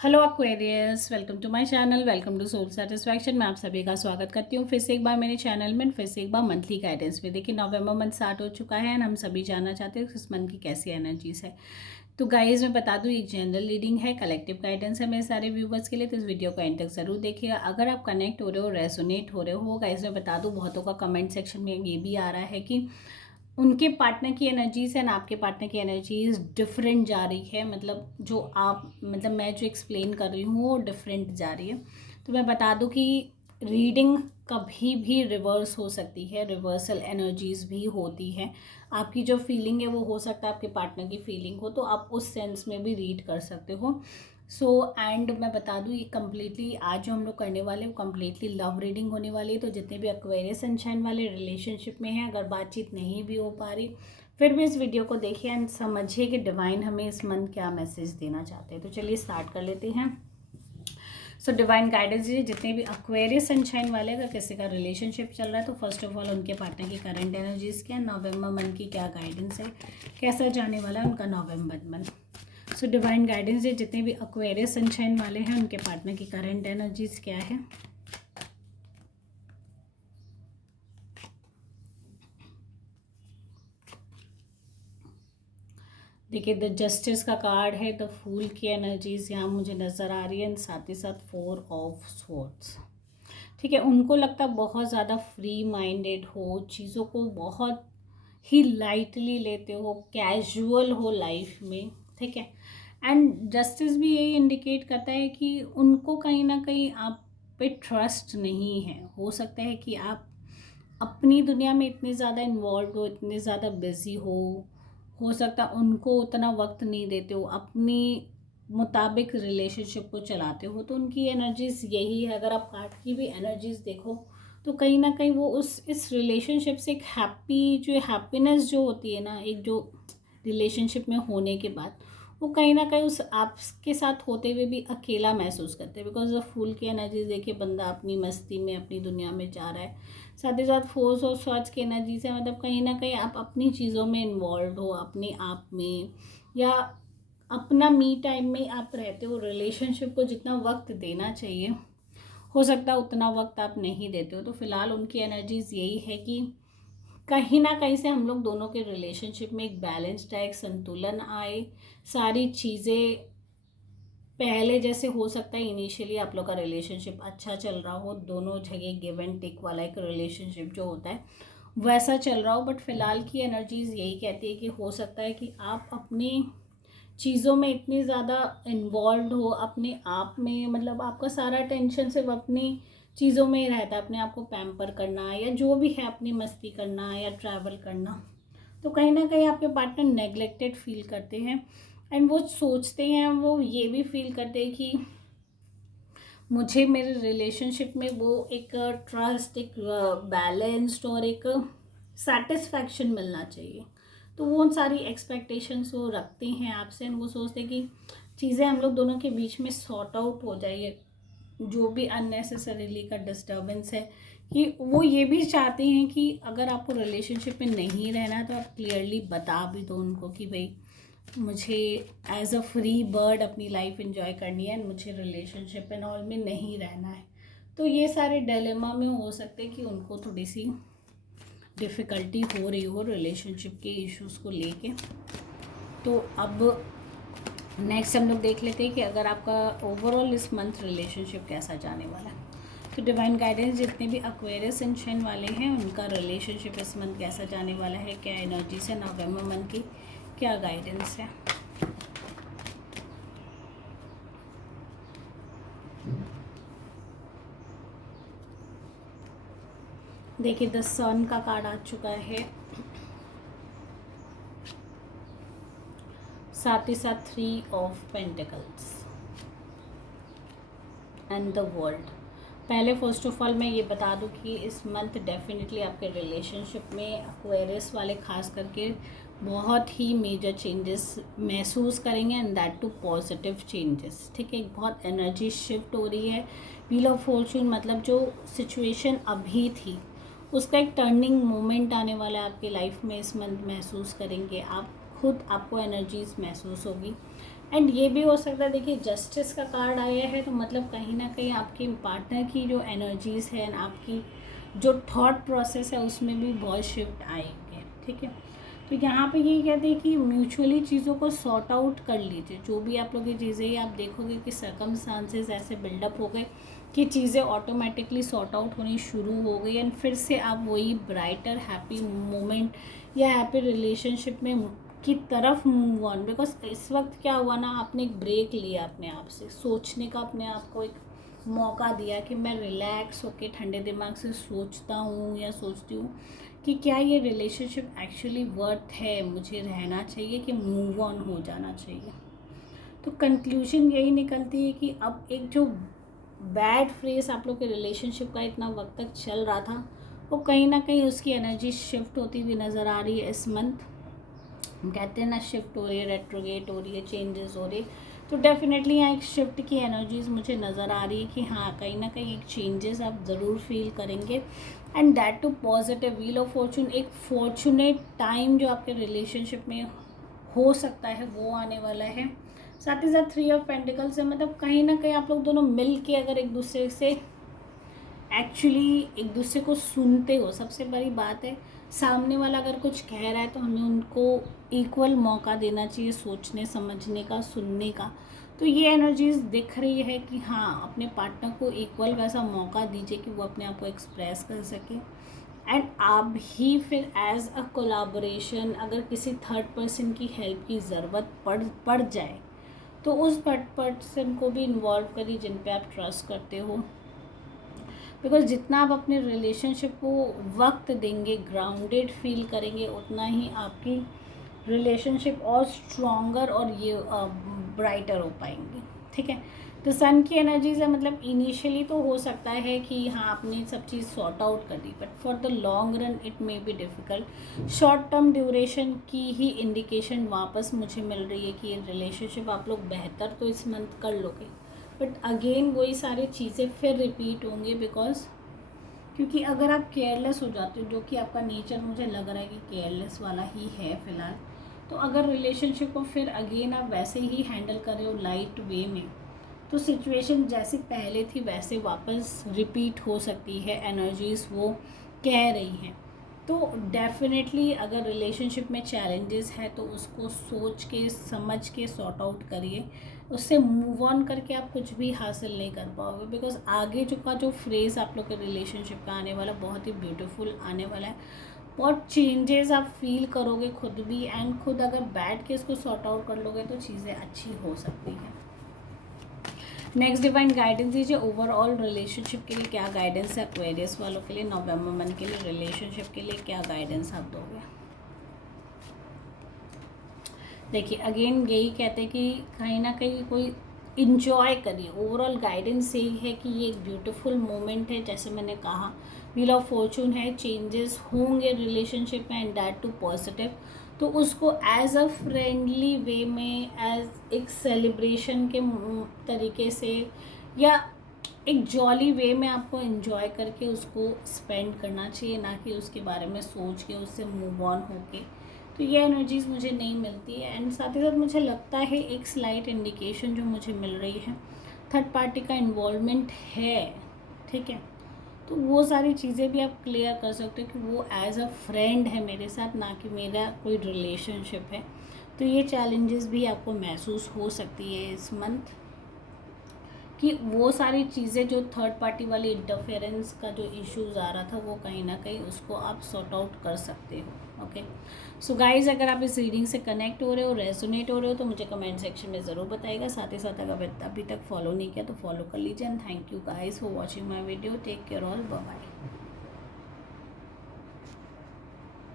Hello Aquarius, welcome to my channel. Welcome to soul satisfaction. मैं आप सभी का स्वागत करती हूँ फिर से एक बार मेरे चैनल में, फिर से एक बार मंथली गाइडेंस में। देखिए, नवंबर मंथ स्टार्ट हो चुका है एंड हम सभी जानना चाहते हैं कि इस मंथ की कैसी एनर्जीज है। तो गाइज मैं बता दूँ, एक जनरल रीडिंग है, कलेक्टिव गाइडेंस है मेरे सारे व्यूवर्स के लिए। तो इस वीडियो को एंड तक जरूर देखिएगा। अगर आप कनेक्ट हो रहे हो, रेजोनेट हो रहे हो गाइज, मैं बता दूँ बहुतों का कमेंट सेक्शन में ये भी आ रहा है कि उनके पार्टनर की एनर्जीज एंड आपके पार्टनर की एनर्जीज डिफरेंट जा रही है। मतलब जो आप मतलब मैं जो एक्सप्लेन कर रही हूँ वो डिफरेंट जा रही है। तो मैं बता दूँ कि रीडिंग कभी भी रिवर्स हो सकती है, रिवर्सल एनर्जीज भी होती है। आपकी जो फीलिंग है वो हो सकता है आपके पार्टनर की फीलिंग हो, तो आप उस सेंस में भी रीड कर सकते हो। सो एंड मैं बता दूँ, ये कम्प्लीटली आज जो हम लोग करने वाले हैं वो कम्प्लीटली लव रीडिंग होने वाली है। तो जितने भी एक्वेरियस सनशाइन वाले रिलेशनशिप में हैं, अगर बातचीत नहीं भी हो पा रही, फिर भी इस वीडियो को देखिए एंड समझिए कि डिवाइन हमें इस मंथ क्या मैसेज देना चाहते हैं। तो चलिए स्टार्ट कर लेते हैं। सो डिवाइन गाइडेंस दीजिए जितने भी एक्वेरियस सनशाइन वाले, अगर किसी का रिलेशनशिप चल रहा है तो फर्स्ट ऑफ ऑल उनके पार्टनर की करंट एनर्जीज क्या है, नवंबर मंथ की क्या गाइडेंस है, कैसा जाने वाला है उनका नवंबर मंथ। सो डिवाइन गाइडेंस है जितने भी एक्वेरियस सनशाइन वाले हैं, उनके पार्टनर की करंट एनर्जीज क्या है। देखिए, द जस्टिस का कार्ड है, द फूल की एनर्जीज यहाँ मुझे नज़र आ रही है, साथ ही साथ 4 ऑफ स्वॉर्ड्स। ठीक है, उनको लगता है बहुत ज़्यादा फ्री माइंडेड हो, चीज़ों को बहुत ही लाइटली लेते हो, कैजुअल हो लाइफ में। ठीक है, एंड जस्टिस भी यही इंडिकेट करता है कि उनको कहीं ना कहीं आप पे ट्रस्ट नहीं है। हो सकता है कि आप अपनी दुनिया में इतने ज़्यादा इन्वॉल्व हो, इतने ज़्यादा बिजी हो सकता है उनको उतना वक्त नहीं देते हो, अपनी मुताबिक रिलेशनशिप को चलाते हो। तो उनकी एनर्जीज यही है। अगर आप कार्ड की भी एनर्जीज देखो तो कहीं ना कहीं वो उस इस रिलेशनशिप से एक जो हैप्पीनेस जो होती है ना, एक जो रिलेशनशिप में होने के बाद, वो कहीं ना कहीं उस आपके साथ होते हुए भी अकेला महसूस करते हैं। बिकॉज द फूल की एनर्जी देखिए, बंदा अपनी मस्ती में अपनी दुनिया में जा रहा है, साथ ही साथ फोर्स और स्वाच की एनर्जी से मतलब कहीं ना कहीं आप अपनी चीज़ों में इन्वॉल्व हो, अपने आप में, या अपना मी टाइम में आप रहते हो। रिलेशनशिप को जितना वक्त देना चाहिए हो सकता है उतना वक्त आप नहीं देते हो। तो फिलहाल उनकी एनर्जीज यही है कि कहीं ना कहीं से हम लोग दोनों के रिलेशनशिप में एक बैलेंस्ड है, एक संतुलन आए, सारी चीज़ें पहले जैसे हो सकता है। इनिशियली आप लोग का रिलेशनशिप अच्छा चल रहा हो, दोनों जगह गिव एंड टेक वाला एक रिलेशनशिप जो होता है वैसा चल रहा हो, बट फिलहाल की एनर्जीज यही कहती है कि हो सकता है कि आप अपनी चीज़ों में इतनी ज़्यादा इन्वॉल्व हो, अपने आप में, मतलब आपका सारा टेंशन सिर्फ अपनी चीज़ों में ही रहता है, अपने आप को पैम्पर करना या जो भी है, अपनी मस्ती करना या ट्रैवल करना। तो कहीं ना कहीं आपके पार्टनर नेग्लेक्टेड फील करते हैं एंड वो सोचते हैं, वो ये भी फील करते हैं कि मुझे मेरे रिलेशनशिप में वो एक ट्रस्ट, एक बैलेंस्ड और एक सेटिस्फैक्शन मिलना चाहिए। तो वो सारी एक्सपेक्टेशंस वो रखते हैं आपसे एंड वो सोचते हैं कि चीज़ें हम लोग दोनों के बीच में सॉर्ट आउट हो जाए, जो भी अननेसेसरीली का डिस्टर्बेंस है। कि वो ये भी चाहते हैं कि अगर आपको रिलेशनशिप में नहीं रहना है तो आप क्लियरली बता भी दो उनको कि भाई मुझे एज अ फ्री बर्ड अपनी लाइफ एंजॉय करनी है, मुझे रिलेशनशिप एंड ऑल में नहीं रहना है। तो ये सारे डिलेमा में हो सकते हैं कि उनको थोड़ी सी डिफ़िकल्टी हो रही हो रिलेशनशिप के इश्यूज़ को लेके। तो अब नेक्स्ट हम लोग देख लेते हैं कि अगर आपका ओवरऑल इस मंथ रिलेशनशिप कैसा जाने वाला है। तो डिवाइन गाइडेंस जितने भी एक्वेरियस सनशाइन वाले हैं, उनका रिलेशनशिप इस मंथ कैसा जाने वाला है, क्या एनर्जी से नवंबर मंथ की क्या गाइडेंस है। देखिए, द सन का कार्ड आ चुका है, साथ ही साथ 3 of pentacles and the world. पहले फर्स्ट ऑफ ऑल मैं ये बता दूं कि इस मंथ डेफिनेटली आपके रिलेशनशिप में एक्वेरियस वाले खास करके बहुत ही मेजर चेंजेस महसूस करेंगे and that too positive changes. ठीक है, एक बहुत एनर्जी शिफ्ट हो रही है। व्हील ऑफ फॉर्चून मतलब जो सिचुएशन अभी थी उसका एक टर्निंग मोमेंट आने वाला है आपकी लाइफ में। इस मंथ महसूस करेंगे आप खुद, आपको एनर्जीज महसूस होगी। एंड ये भी हो सकता है, देखिए जस्टिस का कार्ड आया है तो मतलब कहीं ना कहीं आपके पार्टनर की जो एनर्जीज़ है, आपकी जो थॉट प्रोसेस है उसमें भी बहुत शिफ्ट आएंगे, ठीक है। तो यहाँ पे ये कहते हैं कि म्यूचुअली चीज़ों को सॉर्ट आउट कर लीजिए, जो भी आप लोग की चीज़ें, आप देखोगे कि सर्कमस्टांसेस ऐसे बिल्डअप हो गए कि चीज़ें ऑटोमेटिकली सॉर्ट आउट होनी शुरू हो गई, एंड फिर से आप वही ब्राइटर हैप्पी मोमेंट या हैप्पी रिलेशनशिप में की तरफ मूव ऑन। बिकॉज इस वक्त क्या हुआ ना, आपने एक ब्रेक लिया अपने आप से, सोचने का अपने आप को एक मौका दिया कि मैं रिलैक्स होकर ठंडे दिमाग से सोचता हूँ या सोचती हूँ कि क्या ये रिलेशनशिप एक्चुअली वर्थ है, मुझे रहना चाहिए कि मूव ऑन हो जाना चाहिए। तो कंक्लूजन यही निकलती है कि अब एक जो बैड फेस आप लोग के रिलेशनशिप का इतना वक्त तक चल रहा था, वो कहीं ना कहीं उसकी एनर्जी शिफ्ट होती हुई नज़र आ रही है इस मंथ। कहते हैं ना, शिफ्ट हो रही है, रेट्रोगेट हो रही है, चेंजेस हो रही है। तो डेफिनेटली यहाँ एक शिफ्ट की एनर्जीज मुझे नज़र आ रही है कि हाँ, कहीं ना कहीं एक चेंजेस आप ज़रूर फील करेंगे, and that too positive. Wheel of fortune, एक फॉर्चुनेट टाइम जो आपके रिलेशनशिप में हो सकता है वो आने वाला है। साथ ही साथ 3 ऑफ पेंटिकल्स है, मतलब कहीं ना कहीं आप लोग दोनों मिल के अगर एक दूसरे से एक्चुअली एक दूसरे को सुनते हो, सबसे बड़ी बात है सामने वाला अगर कुछ कह रहा है तो हमें उनको इक्वल मौका देना चाहिए सोचने समझने का, सुनने का। तो ये एनर्जीज दिख रही है कि हाँ, अपने पार्टनर को इक्वल वैसा मौका दीजिए कि वो अपने आप को एक्सप्रेस कर सके, एंड आप ही फिर एज अ कोलाबोरेशन अगर किसी थर्ड पर्सन की हेल्प की ज़रूरत पड़ जाए तो उस थर्ड पर्सन को भी इन्वॉल्व करिए जिन पे आप ट्रस्ट करते हो। बिकॉज जितना आप अपने रिलेशनशिप को वक्त देंगे, ग्राउंडेड फील करेंगे, उतना ही आपकी रिलेशनशिप और स्ट्रॉन्गर और ये ब्राइटर हो पाएंगे, ठीक है। तो सन की एनर्जीज है, मतलब इनिशियली तो हो सकता है कि हाँ आपने सब चीज़ सॉर्ट आउट कर दी, but for the long run it may be difficult. Short term duration की ही इंडिकेशन वापस मुझे मिल रही है कि ये रिलेशनशिप आप लोग बेहतर तो इस मंथ कर लोगे, बट अगेन वही सारी चीज़ें फिर रिपीट होंगी। बिकॉज क्योंकि अगर आप केयरलेस हो जाते हो, जो कि आपका नेचर मुझे लग रहा है कि केयरलेस वाला ही है फ़िलहाल, तो अगर रिलेशनशिप को फिर अगेन आप वैसे ही हैंडल कर रहे हो लाइट वे में, तो सिचुएशन जैसी पहले थी वैसे वापस रिपीट हो सकती है, एनर्जीज़ वो कह रही हैं। तो डेफिनेटली अगर रिलेशनशिप में चैलेंजेस है तो उसको सोच के समझ के सॉर्ट आउट करिए, उससे मूव ऑन करके आप कुछ भी हासिल नहीं कर पाओगे। बिकॉज आगे जो फ्रेज़ आप लोग के रिलेशनशिप का आने वाला बहुत ही ब्यूटीफुल आने वाला है, बहुत चेंजेस आप फील करोगे खुद भी, एंड खुद अगर बैठ के इसको सॉर्ट आउट कर लोगे तो चीज़ें अच्छी हो सकती हैं। नेक्स्ट डिवाइन गाइडेंस दीजिए, ओवरऑल रिलेशनशिप के लिए क्या गाइडेंस है एक्वेरियस वालों के लिए, नवंबर मंथ के लिए रिलेशनशिप के लिए क्या गाइडेंस आप दोगे। देखिए अगेन यही कहते हैं कि कहीं ना कहीं कोई इंजॉय करिए। ओवरऑल गाइडेंस यही है कि ये एक ब्यूटीफुल मोमेंट है, जैसे मैंने कहा व्हील ऑफ फॉर्चून है, चेंजेस होंगे रिलेशनशिप में एंड दैट टू पॉजिटिव। तो उसको एज अ फ्रेंडली वे में, एज एक सेलिब्रेशन के तरीके से या एक जॉली वे में आपको एंजॉय करके उसको स्पेंड करना चाहिए, ना कि उसके बारे में सोच के उससे मूव ऑन होके। तो ये एनर्जीज़ मुझे नहीं मिलती है, एंड साथ ही साथ मुझे लगता है एक स्लाइट इंडिकेशन जो मुझे मिल रही है, थर्ड पार्टी का इन्वॉल्वमेंट है, ठीक है। तो वो सारी चीज़ें भी आप क्लियर कर सकते हो कि वो एज अ फ्रेंड है मेरे साथ, ना कि मेरा कोई रिलेशनशिप है। तो ये चैलेंजेस भी आपको महसूस हो सकती है इस मंथ, कि वो सारी चीज़ें जो थर्ड पार्टी वाली इंटरफेरेंस का जो इश्यूज़ आ रहा था वो कहीं ना कहीं उसको आप सॉर्ट आउट कर सकते हो। ओके, सो गाइज अगर आप इस रीडिंग से कनेक्ट हो रहे हो, रेजोनेट हो रहे हो, तो मुझे कमेंट सेक्शन में ज़रूर बताइएगा। साथ ही साथ अगर अभी तक फॉलो नहीं किया तो फॉलो कर लीजिए, and thank you guys for watching my video. Take care all, bye bye.